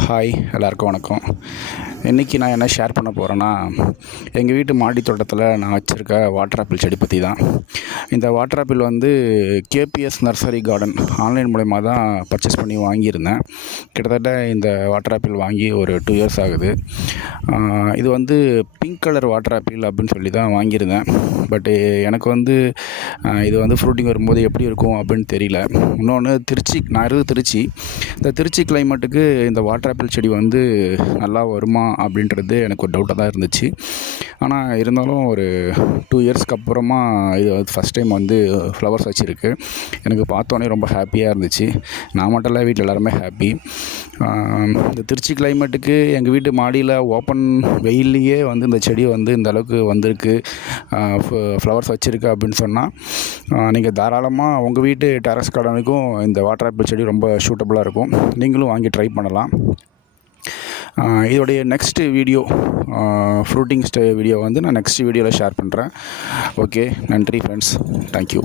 Hi, எல்லாருக்கும் வணக்கம். இன்றைக்கி நான் என்ன ஷேர் பண்ண போகிறேன்னா, எங்கள் வீட்டு மாடி தோட்டத்தில் நான் வச்சுருக்க வாட்டர் ஆப்பிள் செடி பற்றி தான். இந்த வாட்டர் ஆப்பிள் வந்து கேபிஎஸ் நர்சரி கார்டன் ஆன்லைன் மூலயமா தான் பர்ச்சேஸ் பண்ணி வாங்கியிருந்தேன். கிட்டத்தட்ட இந்த வாட்டர் ஆப்பிள் வாங்கி ஒரு 2 இயர்ஸ் ஆகுது. இது வந்து பிங்க் கலர் வாட்டர் ஆப்பிள் அப்படின்னு சொல்லி தான் வாங்கியிருந்தேன். பட்டு எனக்கு வந்து இது வந்து ஃப்ரூட்டிங் வரும்போது எப்படி இருக்கும் அப்படின்னு தெரியல. இன்னொன்று நான் இருக்கிறது திருச்சி. இந்த திருச்சி கிளைமேட்டுக்கு இந்த வாட்டர் ஆப்பிள் செடி வந்து நல்லா வருமா அப்படின்றது எனக்கு ஒரு டவுட்டாக தான் இருந்துச்சு. ஆனால் இருந்தாலும் ஒரு 2 இயர்ஸ்க்கு அப்புறமா இது ஃபஸ்ட் டைம் வந்து ஃப்ளவர்ஸ் வச்சுருக்கு. எனக்கு பார்த்தோன்னே ரொம்ப ஹாப்பியாக இருந்துச்சு. நான் மட்டும் இல்லை, வீட்டில் எல்லாருமே ஹாப்பி. இந்த திருச்சி கிளைமேட்டுக்கு எங்கள் வீட்டு மாடியில் ஓப்பன் வெயில்லையே வந்து இந்த செடி வந்து இந்த அளவுக்கு வந்திருக்கு, ஃப்ளவர்ஸ் வச்சுருக்கு அப்படின்னு சொன்னால் நீங்கள் தாராளமாக உங்கள் வீட்டு டெரஸ் கார்டனுக்கும் இந்த வாட்டர் ஆப்பிள் செடி ரொம்ப சூட்டபுளாக இருக்கும். நீங்களும் வாங்கி ட்ரை பண்ணலாம். இதோடைய நெக்ஸ்ட்டு வீடியோ ஃப்ரூட்டிங் வீடியோ வந்து நான் நெக்ஸ்ட் வீடியோவில் ஷேர் பண்ணுறேன். ஓகே, நன்றி ஃப்ரெண்ட்ஸ். தேங்க்யூ.